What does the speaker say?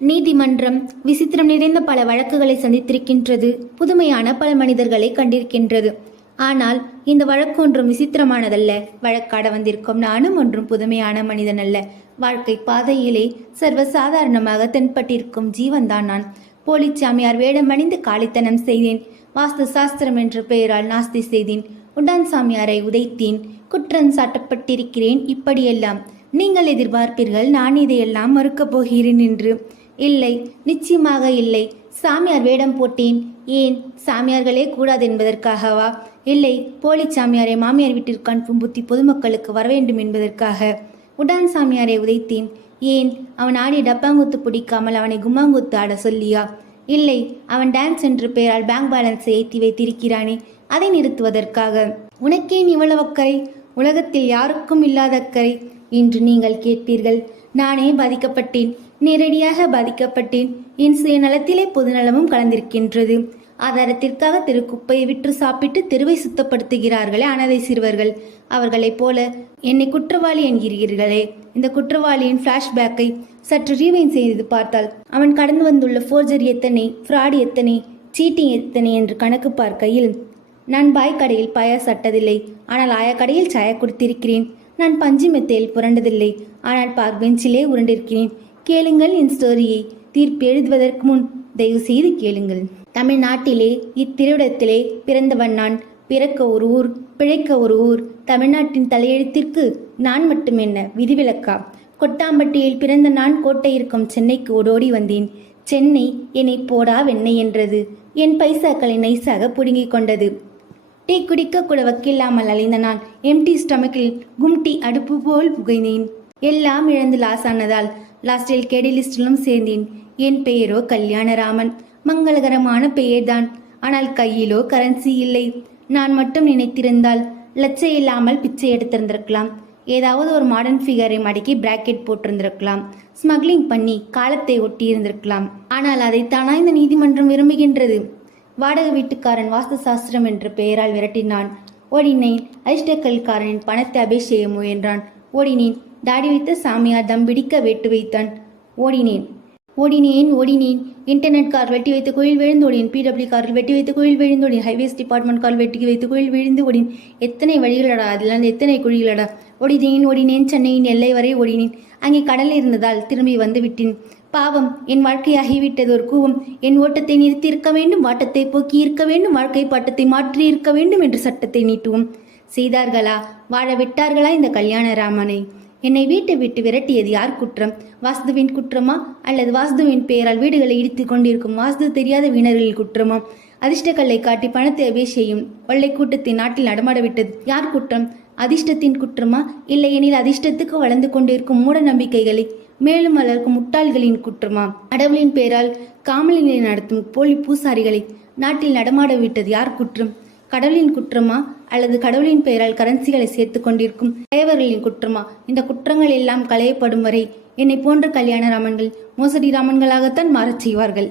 நீதிமன்றம் விசித்திரம் நிறைந்த பல வழக்குகளை சந்தித்திருக்கின்றது. புதுமையான பல மனிதர்களை கண்டிருக்கின்றது. ஆனால் இந்த வழக்கு ஒன்றும் விசித்திரமானதல்ல. வழக்காட வந்திருக்கும் நானும் ஒன்றும் புதுமையான மனிதன் அல்ல. வாழ்க்கை பாதையிலே சர்வசாதாரணமாக தென்பட்டிருக்கும் ஜீவன்தான் நான். போலிச்சாமியார் வேடம் அணிந்து காளித்தனம் செய்தேன். வாஸ்து சாஸ்திரம் என்ற பெயரால் நாஸ்தி செய்தேன். உடான் சாமியாரை உதைத்தேன். குற்றம் சாட்டப்பட்டிருக்கிறேன். இப்படியெல்லாம் நீங்கள் எதிர்பார்ப்பீர்கள் நான் இதையெல்லாம் மறுக்கப் போகிறேன் என்று. இல்லை, நிச்சயமாக இல்லை. சாமியார் வேடம் போட்டேன். ஏன், சாமியார்களே கூடாது என்பதற்காகவா? இல்லை, போலி சாமியாரை மாமியார் வீட்டிற்கு அனுப்பும் புத்தி பொதுமக்களுக்கு வர வேண்டும் என்பதற்காக. உடான் சாமியாரை உதைத்தேன். ஏன், அவன் ஆடிய டப்பாங்குத்து பிடிக்காமல் அவனை கும்மாங்குத்து ஆட சொல்லியா? இல்லை, அவன் டான்ஸ் என்ற பெயரால் பேங்க் பேலன்ஸை ஏற்றி வைத்திருக்கிறானே, அதை நிறுத்துவதற்காக. உனக்கேன் இவ்வளவு அக்கறை? உலகத்தில் யாருக்கும் இல்லாத அக்கறை என்று நீங்கள் கேட்பீர்கள். நானே பாதிக்கப்பட்டேன், நேரடியாக பாதிக்கப்பட்டேன். என் சுயநலத்திலே பொதுநலமும் கலந்திருக்கின்றது. ஆதாரத்திற்காக தெரு குப்பையை விற்று சாப்பிட்டு தெருவை சுத்தப்படுத்துகிறார்களே அனாதை சிறுவர்கள், அவர்களைப் போல என்னை குற்றவாளி என்கிறீர்களே. இந்த குற்றவாளியின் பிளாஷ்பேக்கை சற்று ரீவைன் செய்து பார்த்தால் அவன் கடந்து வந்துள்ள ஃபோர்ஜரி எத்தனை, ஃப்ராடு எத்தனை, சீட்டிங் எத்தனை என்று கணக்கு பார்க்கையில், நான் பாய் கடையில் பாயா சட்டதில்லை, ஆனால் ஆயா கடையில் சாயா கொடுத்திருக்கிறேன். நான் பஞ்சு மெத்தையில் புரண்டதில்லை, ஆனால் பார்க் பெஞ்சிலே உருண்டிருக்கிறேன். கேளுங்கள் என் ஸ்டோரியை. தீர்ப்பு எழுதுவதற்கு முன் தயவு செய்து கேளுங்கள். தமிழ்நாட்டிலே இத்திருவிடத்திலே பிறந்தவன் நான். பிறக்க ஒரு ஊர், பிழைக்க ஒரு ஊர். தமிழ்நாட்டின் தலையெழுத்திற்கு நான் மட்டும் என்ன விதிவிலக்கா? கொட்டாம்பட்டியில் பிறந்த நான் கோட்டை இருக்கும் சென்னைக்கு ஓடோடி வந்தேன். சென்னை என்னை போடா வெண்ணை என்றது. என் பைசாக்களை நைஸாக புடுங்கிக் கொண்டது. டீ குடிக்க கூட வக்கில்லாமல் அலைந்த நான் எம்டி ஸ்டமக்கில் கும்டி அடுப்பு போல் புகைந்தேன். எல்லாம் இழந்து லாஸ் ஆனதால் லாஸ்டில் கேடி லிஸ்டிலும் சேர்ந்தேன். என் பெயரோ கல்யாணராமன். மங்களகரமான பெயர்தான். ஆனால் கையிலோ கரன்சி இல்லை. நான் மட்டும் நினைத்திருந்தால் லட்சை இல்லாமல் பிச்சை எடுத்திருந்திருக்கலாம். ஏதாவது ஒரு மாடர்ன் ஃபிகரை மடக்கி பிராக்கெட் போட்டிருந்திருக்கலாம். ஸ்மக்லிங் பண்ணி காலத்தை ஒட்டி இருந்திருக்கலாம். ஆனால் அதைத்தானா இந்த நீதிமன்றம் விரும்புகின்றது? வாடகை வீட்டுக்காரன் வாஸ்து சாஸ்திரம் என்ற பெயரால் விரட்டினான். ஓடினேன். அதிர்ஷ்டக்கல்காரனின் பணத்தை அபிஷேகம் முயன்றான். ஓடினேன். தாடி வைத்த சாமியார் தம் பிடிக்க வெட்டு வைத்தான். ஓடினேன் ஓடினேன் ஓடினேன். இன்டர்நெட் கார் வெட்டி வைத்து கோயில் விழுந்து ஓடினேன். பிடபிள்யூ காரில் வெட்டி வைத்து கோயில் விழுந்து ஓடினேன். ஹைவேஸ் டிபார்ட்மெண்ட் கார் வெட்டி வைத்து கோயில் விழுந்து ஓடினேன். எத்தனை வழிகளடா, அதில் எத்தனை குழிகளடா. ஓடினேன். சென்னையின் எல்லை வரை ஓடினேன். அங்கே கடல் இருந்ததால் திரும்பி வந்து விட்டேன். பாவம், என் வாழ்க்கையாகிவிட்டது ஒரு கூவம். என் ஓட்டத்தை நிறுத்தி இருக்க வேண்டும், வாட்டத்தை போக்கி இருக்க வேண்டும், வாழ்க்கை பாட்டத்தை மாற்றி இருக்க வேண்டும் என்று சட்டத்தை நீட்டுவோம். செய்தார்களா? வாழ விட்டார்களா இந்த கல்யாணராமனை? என்னை வீட்டை விட்டு விரட்டியது யார் குற்றம்? வாஸ்துவின் குற்றமா, அல்லது வாஸ்துவின் பெயரால் வீடுகளை இடித்து கொண்டிருக்கும் வாஸ்து தெரியாத வீணர்களின் குற்றமா? அதிர்ஷ்டக்கல்லை காட்டி பணத்தை அபிஷேகம் கொள்ளை கூட்டத்தை நாட்டில் நடமாட விட்டது யார் குற்றம்? அதிர்ஷ்டத்தின் குற்றமா, இல்லை எனில் அதிர்ஷ்டத்துக்கு வளர்ந்து கொண்டிருக்கும் மூட நம்பிக்கைகளை மேலும் வளர்க்கும் முட்டாள்களின் குற்றமா? கடவுளின் பெயரால் காமலினை நடத்தும் போலி பூசாரிகளை நாட்டில் நடமாட விட்டது யார் குற்றம்? கடவுளின் குற்றமா, அல்லது கடவுளின் பெயரால் கரன்சிகளை சேர்த்து கொண்டிருக்கும் தேவர்களின் குற்றமா? இந்த குற்றங்கள் எல்லாம் களையப்படும் வரை என்னை போன்ற கல்யாண ராமன்கள் மோசடி ராமன்களாகத்தான் மாறச் செய்வார்கள்.